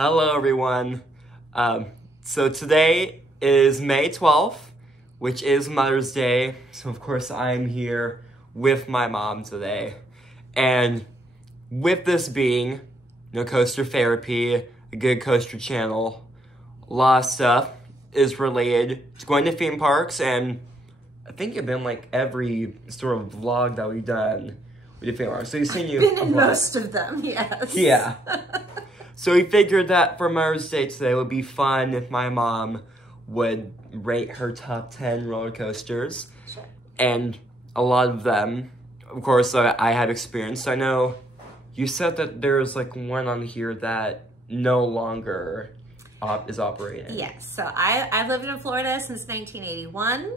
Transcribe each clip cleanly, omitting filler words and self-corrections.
Hello, everyone. So today is May 12th, which is Mother's Day. So, of course, I'm here with my mom today. And with this being, coaster therapy, a good coaster channel, a lot of stuff is related to going to theme parks. And I think it's been like every sort of vlog that we've done with the theme parks. So you've seen I've been in most of them, yes. Yeah. So we figured that for Mother's Day today, it would be fun if my mom would rate her top 10 roller coasters. Sure. And a lot of them, of course, I have experience. I know you said that there's like one on here that no longer is operating. Yes, so I've lived in Florida since 1981.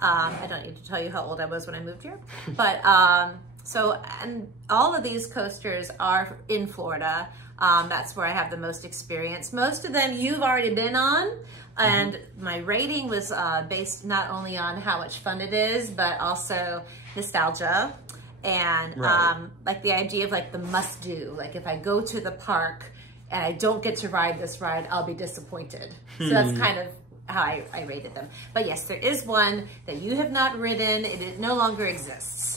I don't need to tell you how old I was when I moved here. But, and all of these coasters are in Florida. That's where I have the most experience. Most of them you've already been on, and my rating was based not only on how much fun it is, but also nostalgia and like the idea of like the must do. Like if I go to the park and I don't get to ride this ride, I'll be disappointed. So that's kind of how I rated them. But yes, there is one that you have not ridden. It no longer exists.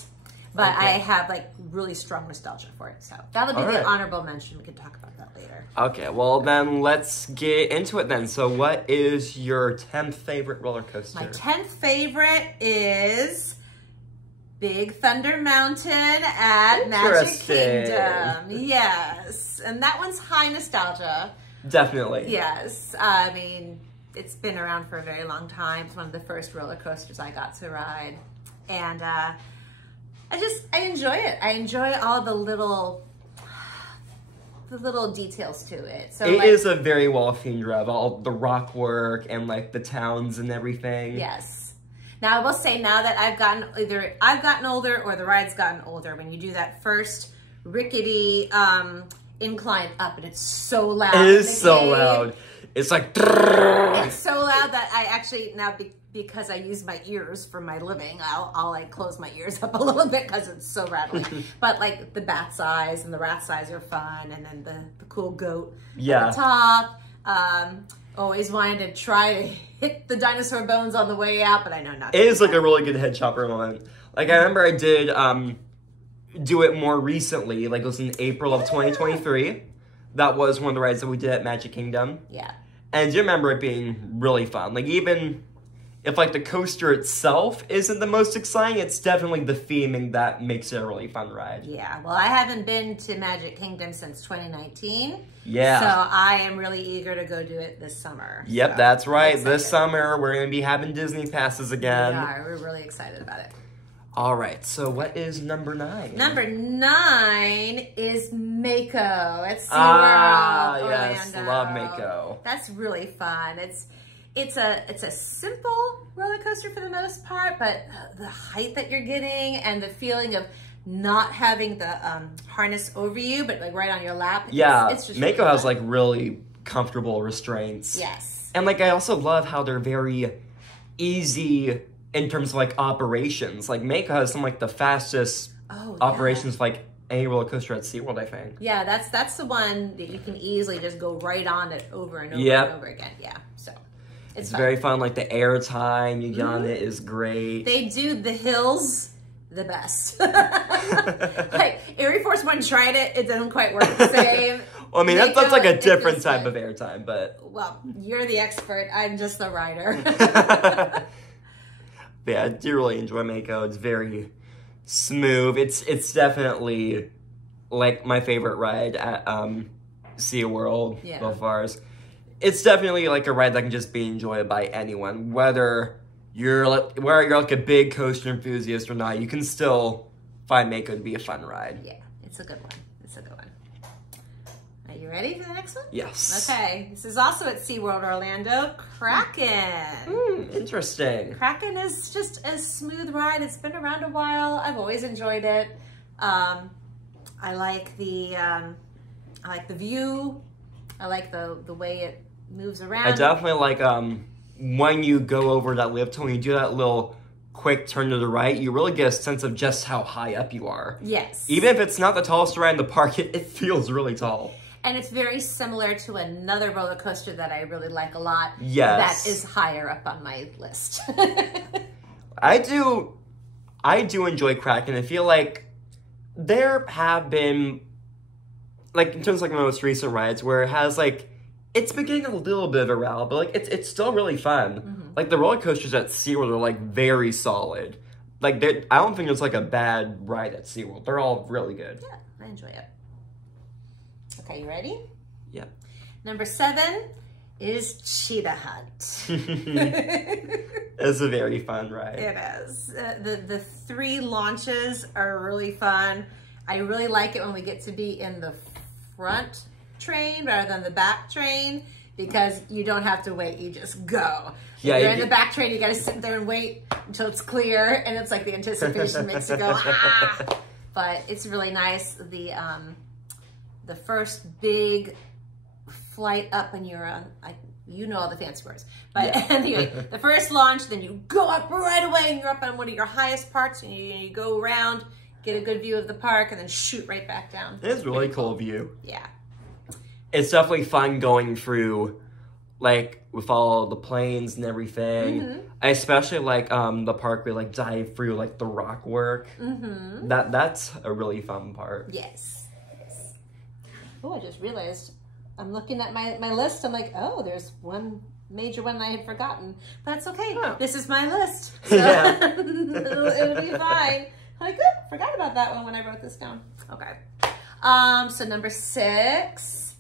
But I have like really strong nostalgia for it. So that'll be the honorable mention. We can talk about that later. Okay, well then let's get into it then. So what is your 10th favorite roller coaster? My 10th favorite is Big Thunder Mountain at Magic Kingdom. Yes, and that one's high nostalgia. Definitely. Yes, I mean, it's been around for a very long time. It's one of the first roller coasters I got to ride. And I enjoy it. I enjoy all the little details to it. So it is a very well themed ride, all the rock work and like the towns and everything. Yes. Now I will say, now that I've gotten older or the ride's gotten older, when you do that first rickety incline up, and it's so loud. It is so loud. It's like it's so loud that I actually now because I use my ears for my living, I'll like close my ears up a little bit because it's so rattling. But like the bat's eyes and the rat's eyes are fun, and then the cool goat at the top. Always wanted to try to hit the dinosaur bones on the way out, but I know not. It is like a really good head chopper moment. Like I remember I did do it more recently, like it was in April of 2023. That was one of the rides that we did at Magic Kingdom. Yeah. And I do remember it being really fun. Like even if like the coaster itself isn't the most exciting, it's definitely the theming that makes it a really fun ride. Yeah, well, I haven't been to Magic Kingdom since 2019. Yeah. So I am really eager to go do it this summer. Yep, so that's right. This summer, we're going to be having Disney passes again. We are. We're really excited about it. All right, so what is number 9? Number 9 is Mako at SeaWorld, yes, Orlando. love Mako. That's really fun. It's a simple roller coaster for the most part, but the height that you're getting and the feeling of not having the harness over you, but like right on your lap. Yeah, it's just Mako really has fun. like really comfortable restraints. Yes. And like I also love how they're very easy in terms of like operations. Like Mako has some like the fastest operations like any roller coaster at SeaWorld, I think. Yeah, that's the one that you can easily just go right on it over and over and over again. Yeah, so it's fun. Very fun. Like the air time you get on it is great. They do the hills the best. Like Air Force One tried it, it doesn't quite work the same. Well, I mean, that's like a different type of air time, but... Well, you're the expert. I'm just the rider. Yeah, I do really enjoy Mako. It's very smooth. It's definitely like my favorite ride at SeaWorld so far. It's definitely like a ride that can just be enjoyed by anyone, whether you're like a big coaster enthusiast or not. You can still find Mako to be a fun ride. Yeah, it's a good one. It's a good one. Are you ready for the next one? Yes. Okay, this is also at SeaWorld Orlando, Kraken. Interesting. Kraken is just a smooth ride. It's been around a while. I've always enjoyed it. I like the view. I like the way it moves around. I definitely like when you go over that lift, when you do that little quick turn to the right, you really get a sense of just how high up you are. Yes. Even if it's not the tallest ride in the park, it feels really tall. And it's very similar to another roller coaster that I really like a lot. Yes. That is higher up on my list. I do enjoy Kraken. I feel like there have been, like, in terms of like my most recent rides, where it has like, it's been getting a little bit of a rattle, but like it's still really fun. Like the roller coasters at SeaWorld are like very solid. Like I don't think there's like a bad ride at SeaWorld. They're all really good. Yeah, I enjoy it. Okay, you ready? Yeah. Number 7 is Cheetah Hunt. It's a very fun ride. It is. The 3 launches are really fun. I really like it when we get to be in the front train rather than the back train, because you don't have to wait, you just go. Yeah, if you're in the back train, you gotta sit there and wait until it's clear, and it's like the anticipation makes you go, ah! But it's really nice. The first big flight up, and you're on, you know all the fancy words, but yeah. Anyway, the first launch, then you go up right away, and you're up on one of your highest parts, and you go around, get a good view of the park, and then shoot right back down. It is a really cool view. Yeah. It's definitely fun going through, like, with all the planes and everything. I especially like the part where like dive through like the rock work. That's a really fun part. Yes. Oh, I just realized I'm looking at my list. I'm like, oh, there's one major one I had forgotten. But that's okay. Oh. This is my list. So Yeah. it'll be fine. I'm like, oh, forgot about that one when I wrote this down. Okay. So number 6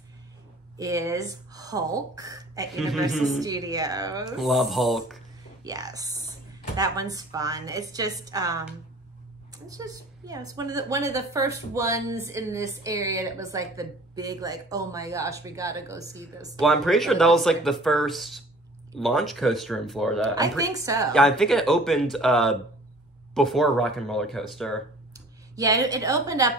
is Hulk at Universal Studios. Love Hulk. Yes, that one's fun. It's just yeah, it's one of the first ones in this area that was like the big, like, oh my gosh, we gotta go see this. Well, I'm pretty sure that was like the first launch coaster in Florida. I think so. Yeah, I think it opened before Rock and Roller Coaster. Yeah, it opened up,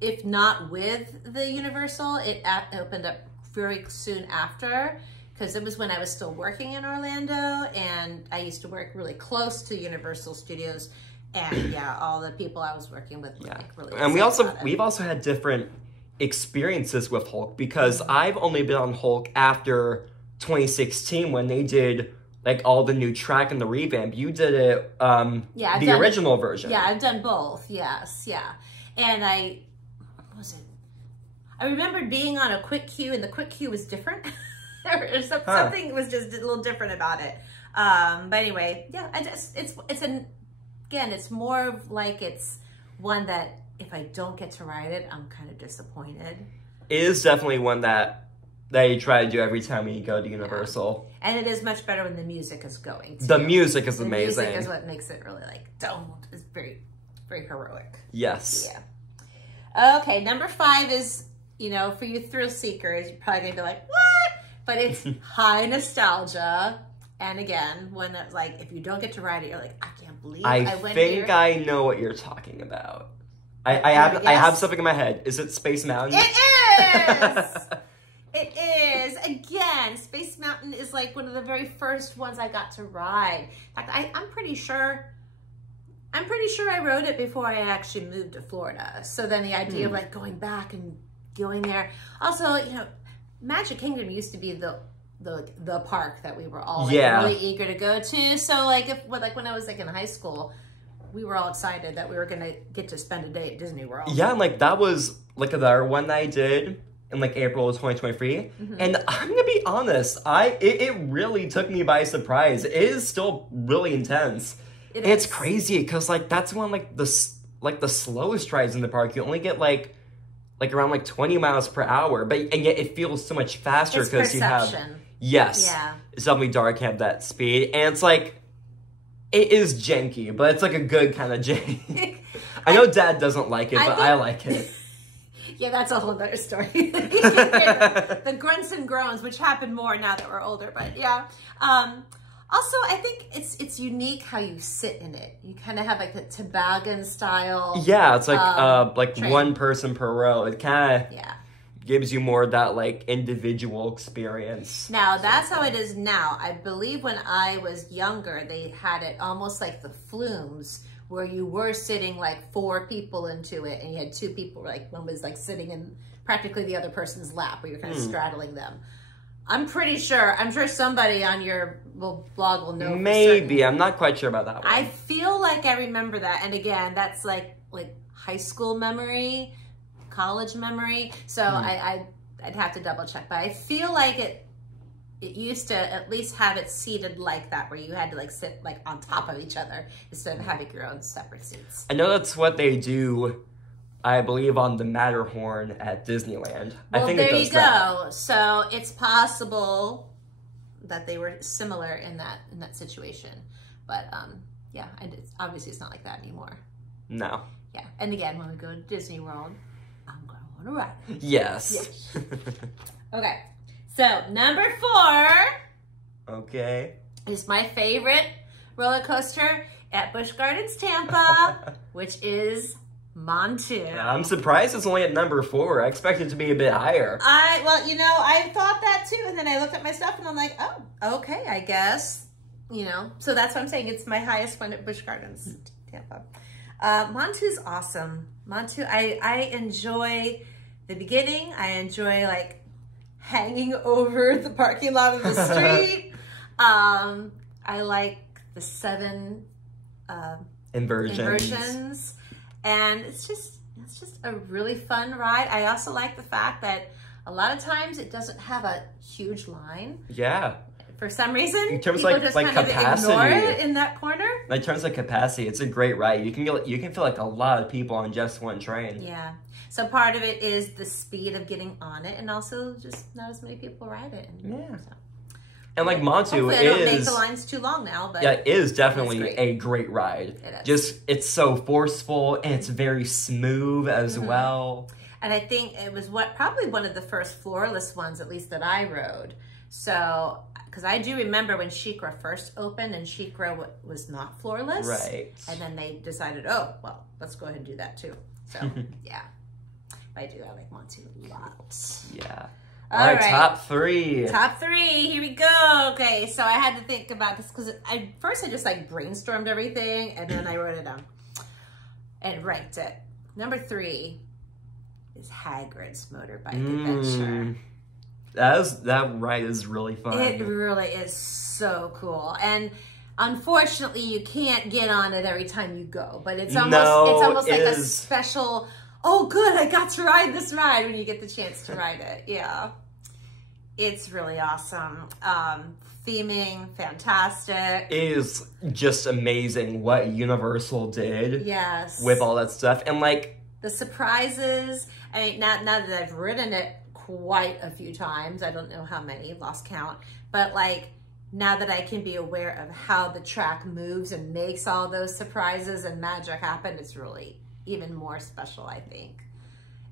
if not with the Universal, it opened up very soon after, because it was when I was still working in Orlando, and I used to work really close to Universal Studios, and yeah, all the people I was working with were like really and excited we've also had different experiences with Hulk, because I've only been on Hulk after 2016 when they did like all the new track and the revamp. You did it the original version. Yeah, I've done both. Yes, yeah. And I remembered being on a quick queue, and the quick queue was different. Something was just a little different about it. But anyway, yeah, it's more of like, it's one that if I don't get to ride it, I'm kind of disappointed. It is definitely one that you try to do every time you go to Universal. Yeah. And it is much better when the music is going, too. The music is amazing. The music is what makes it really like, it's very, very heroic. Yes. Yeah. Okay, number 5 is, you know, for you thrill seekers, you're probably gonna be like, what? But it's high nostalgia. And again, when it's like, if you don't get to ride it, you're like, I can't believe I went here. I I know what you're talking about. I have something in my head. Is it Space Mountain? It is! It is. Again, Space Mountain is like one of the very first ones I got to ride. In fact, I'm pretty sure I rode it before I actually moved to Florida. So then the idea of like going back and going there. Also, you know, Magic Kingdom used to be the park that we were all like, really eager to go to. So like when I was like in high school, we were all excited that we were gonna get to spend a day at Disney World. Yeah, and like that was like the other one that I did in like April of 2023. And I'm gonna be honest, it really took me by surprise. It is still really intense. It's crazy because like that's one like the slowest rides in the park. You only get like around like 20 miles per hour, and yet it feels so much faster because you have it's definitely dark, have that speed, and it's like it is janky, but it's like a good kind of jank. I know Dad doesn't like it, but I like it. Yeah, that's a whole other story. The grunts and groans, which happen more now that we're older, but yeah. Also, I think it's unique how you sit in it. You kind of have like a toboggan style. Yeah, it's like train. One person per row. It kind of gives you more of that like individual experience. Now, that's how it is now. I believe when I was younger, they had it almost like the Flumes, where you were sitting like 4 people into it, and you had 2 people, like one was like sitting in practically the other person's lap where you're kind of straddling them. I'm sure somebody on your blog will know. Maybe. I'm not quite sure about that one. I feel like I remember that. And again, that's like high school memory, college memory. So I'd have to double check. But I feel like it used to at least have it seated like that, where you had to like sit like on top of each other instead of having your own separate seats. I know that's what they do, I believe, on the Matterhorn at Disneyland. Well, I think there it does you that. go. So it's possible that they were similar in that situation, but yeah, and obviously it's not like that anymore. No. Yeah, and again, when we go to Disney World, I'm going on a ride. Yes. Okay, so number 4. Okay. Is my favorite roller coaster at Busch Gardens Tampa, which is Montu. I'm surprised it's only at number 4. I expected it to be a bit higher. Well, you know, I thought that too, and then I looked at my stuff and I'm like, oh, okay, I guess, you know. So that's what I'm saying. It's my highest one at Busch Gardens Tampa. Montu's awesome. Montu, I enjoy the beginning. I enjoy like hanging over the parking lot of the street. I like the 7 inversions. And it's just a really fun ride. I also like the fact that a lot of times it doesn't have a huge line. Yeah. For some reason, in terms people of just like kind capacity, of ignore it in that corner. In terms of capacity, it's a great ride. You can feel like a lot of people on just one train. Yeah. So part of it is the speed of getting on it, and also just not as many people ride it. Yeah. So. And like Montu I don't make the lines too long now, but yeah, it is definitely a great ride. It is. It's so forceful and it's very smooth as well. And I think it was probably one of the first floorless ones, at least that I rode. So, because I do remember when SheiKra first opened, and SheiKra was not floorless. Right. And then they decided, oh, well, let's go ahead and do that too. So, yeah. I like Montu a lot. Yeah. All right, right, top 3. Top 3, here we go. Okay, so I had to think about this because first I just like brainstormed everything and then I wrote it down and ranked it. Number 3 is Hagrid's Motorbike Adventure. That ride is really fun. It really is so cool. And unfortunately you can't get on it every time you go, but it's almost like a special, oh good, I got to ride this ride when you get the chance to ride it. Yeah. It's really awesome. Theming, fantastic. It is just amazing what Universal did. Yes. With all that stuff. And like the surprises. I mean, now that I've ridden it quite a few times, I don't know how many, lost count, but like now that I can be aware of how the track moves and makes all those surprises and magic happen, it's really even more special, I think.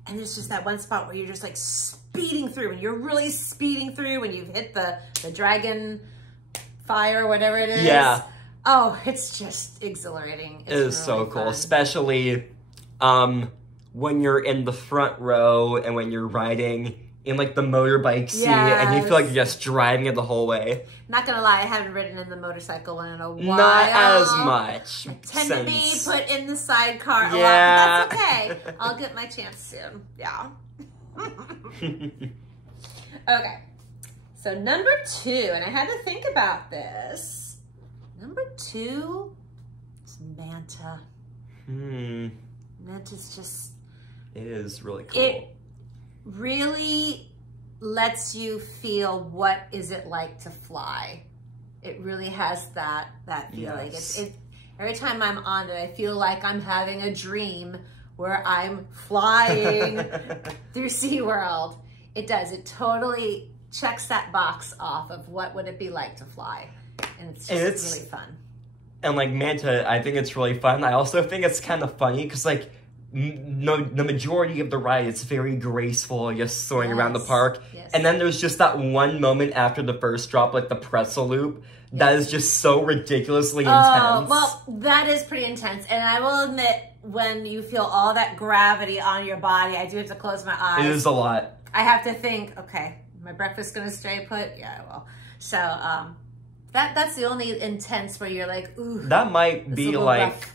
And there's just that one spot where you're just like speeding through, and you're really speeding through when you've hit the dragon fire or whatever it is. Yeah. Oh, it's just exhilarating. It's it is really so cool, fun. especially when you're in the front row and when you're riding in like the motorbike seat and you feel like you're just driving it the whole way. Not gonna lie, I haven't ridden in the motorcycle one in a while. Not as much. Tend to be put in the sidecar a lot, Yeah. but that's okay. I'll get my chance soon. Yeah. Okay. So number 2, and I had to think about this. Number 2 is Manta. Manta's just... It is really cool. It really lets you feel what is it like to fly. It really has that feeling. Yes. Every time I'm on it, I feel like I'm having a dream where I'm flying through SeaWorld. It does. It totally checks that box off of what would it be like to fly. And it's just really fun. And like Manta, I think it's really fun. I also think it's kind of funny because like the majority of the ride is very graceful, just soaring around the park. Yes. And then there's just that one moment after the first drop, like the pretzel loop, that is just so ridiculously intense. Well, that is pretty intense. And I will admit, when you feel all that gravity on your body, I do have to close my eyes. It is a lot. I have to think, okay, my breakfast gonna stay put? Yeah, I will. So that's the only intense where you're like, ooh. That might be like,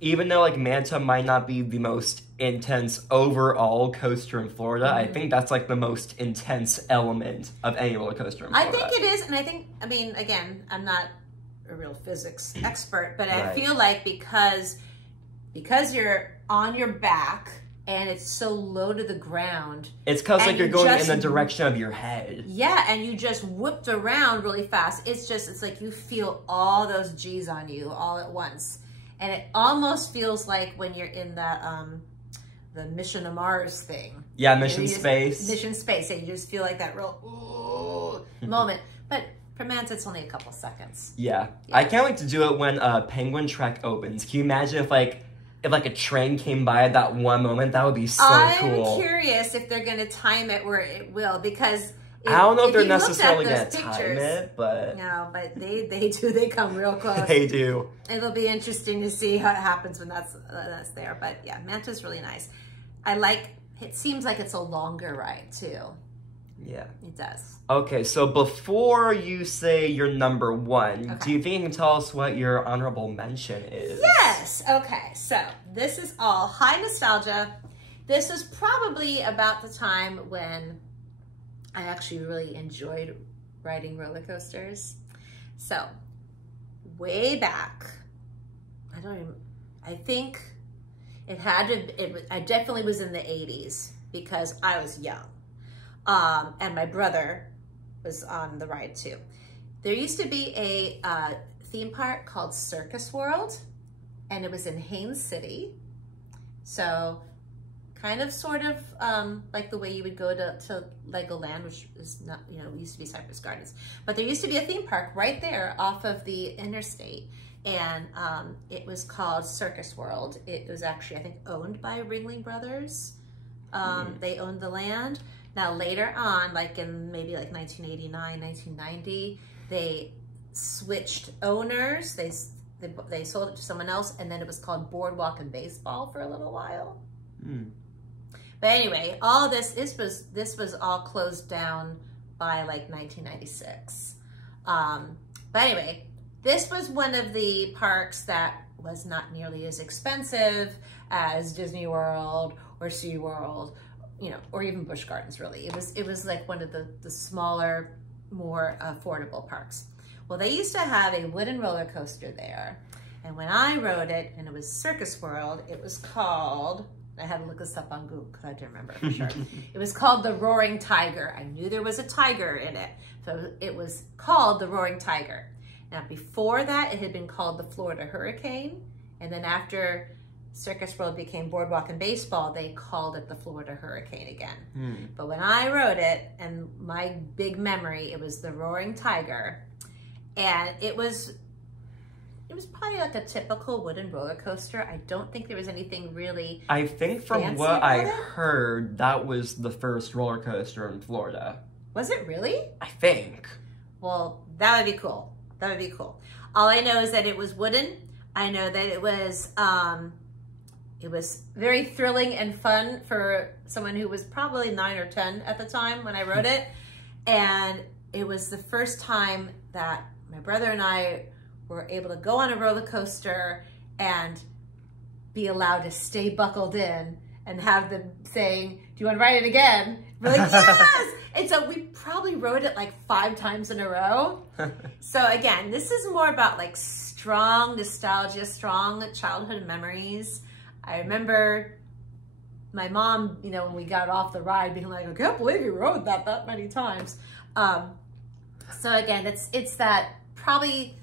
even though like Manta might not be the most intense overall coaster in Florida, I think that's like the most intense element of any roller coaster in Florida. I think it is, and I mean, again, I'm not a real physics expert, but I Right. feel like because you're on your back and it's so low to the ground. It's because like and you're you going just- in the direction of your head. Yeah, and you just whipped around really fast. It's like you feel all those G's on you all at once. And it almost feels like when you're in that the Mission to Mars thing. Yeah, You know, Mission you just- Space. Mission Space, and you just feel like that real moment. But for Manta, it's only a couple seconds. Yeah. I can't wait to do it when Penguin Trek opens. Can you imagine if a train came by at that one moment? That would be so cool. I'm curious if they're going to time it where it will, because I don't know if they're you looked at necessarily those going to time pictures- it, but No, but they do. They come real close. they do. It'll be interesting to see how it happens when that's there. But yeah, Manta's really nice. It seems like it's a longer ride too. Yeah. It does. Okay, so before you say your number one, Okay. do you think you can tell us what your honorable mention is? Yes. Okay. So this is all high nostalgia. This is probably about the time when I actually really enjoyed riding roller coasters. So way back, I think I definitely was in the 80s because I was young. And my brother was on the ride too. There used to be a theme park called Circus World, and it was in Haines City. So kind of sort of like the way you would go to Legoland, which is not, it used to be Cypress Gardens. But there used to be a theme park right there off of the interstate. And it was called Circus World. It was actually, I think, owned by Ringling Brothers. They owned the land. Now later on, like in maybe like 1989, 1990, they switched owners. They sold it to someone else, and then it was called Boardwalk and Baseball for a little while. But anyway, all this was all closed down by like 1996. But anyway, this was one of the parks that was not nearly as expensive as Disney World or SeaWorld, or even Busch Gardens, really. It was like one of the smaller, more affordable parks. Well, they used to have a wooden roller coaster there. And when I rode it, and it was Circus World, it was called, I had to look this up on Google because I didn't remember for sure. It was called the Roaring Tiger. I knew there was a tiger in it. So it was called the Roaring Tiger. Now, before that, it had been called the Florida Hurricane. And then after Circus World became Boardwalk and Baseball, they called it the Florida Hurricane again. But when I rode it, and my big memory, it was the Roaring Tiger. And it was probably like a typical wooden roller coaster. I don't think there was anything really I think from fancy what about I it. heard, that was the first roller coaster in Florida. Was it really? I think. Well, that would be cool. That would be cool. All I know is that it was wooden. I know that it was very thrilling and fun for someone who was probably 9 or 10 at the time when I rode it. And it was the first time that my brother and I were able to go on a roller coaster and be allowed to stay buckled in and have them saying, "Do you want to ride it again?" We're like, yes! And so we probably rode it like 5 times in a row. So again, this is more about like strong nostalgia, strong childhood memories. I remember my mom, when we got off the ride, being like, "I can't believe you rode that many times." So again, it's that probably,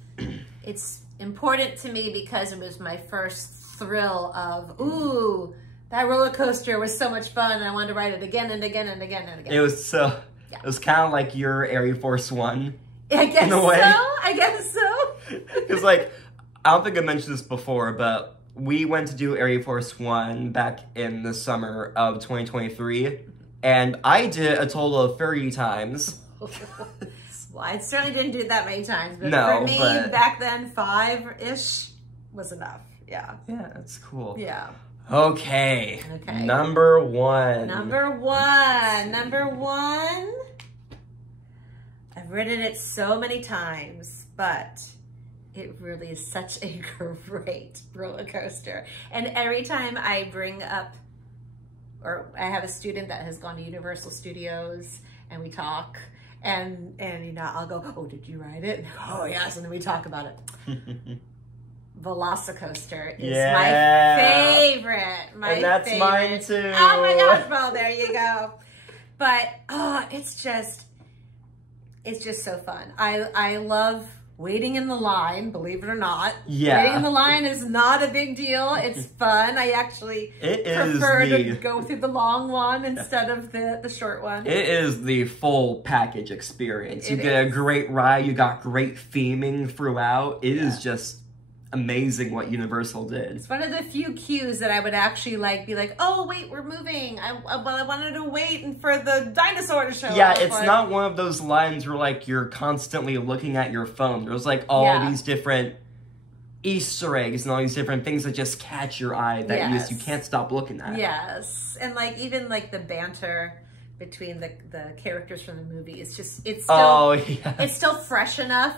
it's important to me because it was my first thrill of, ooh, that roller coaster was so much fun. And I wanted to ride it again and again and again and again. It was It was kind of like your Air Force One. I guess in a way. I guess so. Because like, I don't think I mentioned this before, but we went to do Air Force One back in the summer of 2023, and I did a total of 30 times. Well, I certainly didn't do it that many times, but No, for me, but- back then, 5-ish was enough. Yeah. Yeah, that's cool. Yeah. Okay. Okay. Number one. Number one. I've ridden it so many times, but it really is such a great roller coaster. And every time I bring up, or I have a student that has gone to Universal Studios and we talk, and you know, I'll go, oh, did you ride it? Oh, yes. And then we talk about it. Velocicoaster is my favorite. And that's mine too. Oh my gosh, well, there you go. But it's just so fun. I love waiting in the line, believe it or not. Yeah. Waiting in the line is not a big deal. It's fun. I actually prefer to go through the long one instead of the short one. It is the full package experience. You get a great ride. You got great theming throughout. It is just amazing what Universal did. It's one of the few queues that I would actually be like, oh wait, we're moving. I wanted to wait for the dinosaur to show up. Yeah, it's not one of those lines where like you're constantly looking at your phone. There's like all these different Easter eggs and all these different things that just catch your eye that you can't stop looking at. Yes, and like even like the banter between the characters from the movie, it's still it's still fresh enough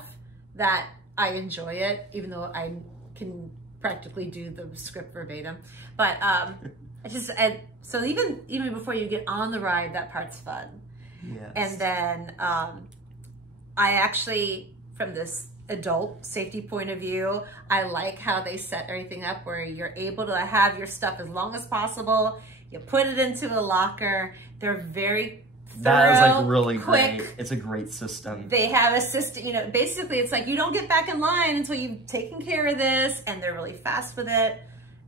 that I enjoy it, even though I can practically do the script verbatim. But so even before you get on the ride, that part's fun. Yes. And then I actually, from this adult safety point of view, I like how they set everything up where you're able to have your stuff as long as possible. You put it into a locker. They're very that is like really quick. Great. It's a great system. They have a system, you know, basically it's like you don't get back in line until you've taken care of this, and they're really fast with it.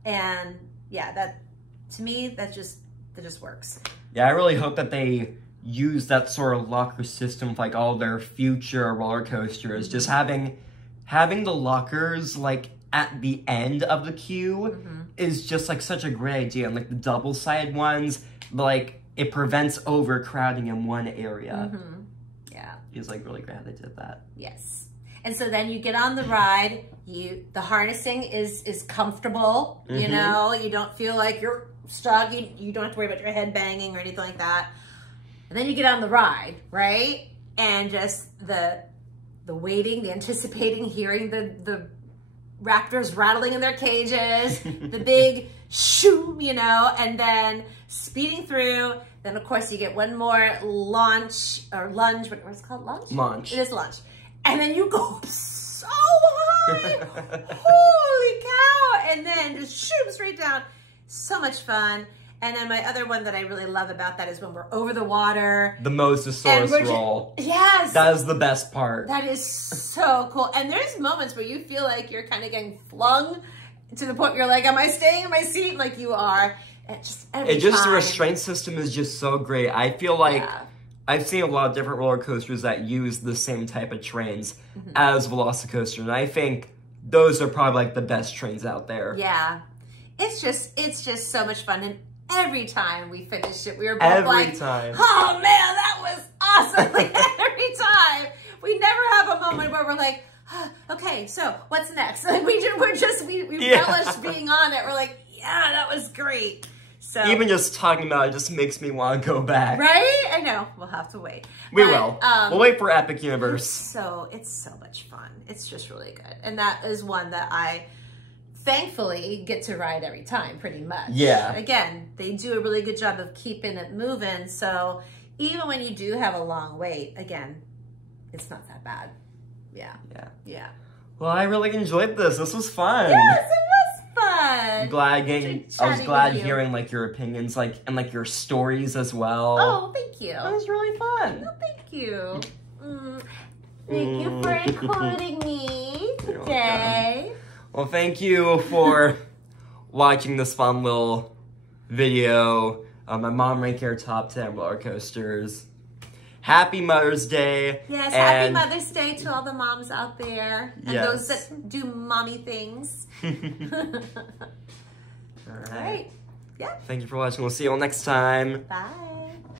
And yeah, that to me, that just works. Yeah, I really hope that they use that sort of locker system with like all their future roller coasters. Just having the lockers like at the end of the queue is just like such a great idea. And like the double-sided ones, like it prevents overcrowding in one area. Yeah. It's like really great how they did that. Yes. And so then you get on the ride, the harnessing is comfortable, you know, you don't feel like you're stuck, you don't have to worry about your head banging or anything like that. And then you get on the ride, right? And just the waiting, the anticipating, hearing the raptors rattling in their cages, the big shoo, you know, and then speeding through. Then of course you get one more lunge, what's it called, lunge? Launch. It is lunch. And then you go so high, holy cow, and then just shoot straight down. So much fun. And then my other one that I really love about that is when we're over the water. The Mosasaurus roll. Yes. That is the best part. That is so cool. And there's moments where you feel like you're kind of getting flung to the point where you're like, am I staying in my seat? Like you are. The restraint system is just so great. I feel like I've seen a lot of different roller coasters that use the same type of trains as Velocicoaster. And I think those are probably like the best trains out there. Yeah. It's just so much fun. And every time we finished it, we were both like, oh man, that was awesome. Like every time. We never have a moment where we're like, oh, okay, so what's next? Like we relish being on it. We're like, yeah, that was great. So even just talking about it just makes me want to go back. Right? I know. We'll have to wait. We will. We'll wait for Epic Universe. So it's so much fun. It's just really good. And that is one that I thankfully get to ride every time pretty much. Yeah. Again, they do a really good job of keeping it moving. So even when you do have a long wait, again, it's not that bad. Yeah. Yeah. Yeah. Well, I really enjoyed this. This was fun. Yes, it was fun. I was glad hearing like your opinions, like and like your stories as well. Oh, thank you. That was really fun. Oh, thank you. Thank you for including me today. Well, thank you for watching this fun little video. My mom ranked our top 10 roller coasters. Happy Mother's Day. Yes, happy Mother's Day to all the moms out there. And those that do mommy things. All right. Yeah. Thank you for watching. We'll see you all next time. Bye.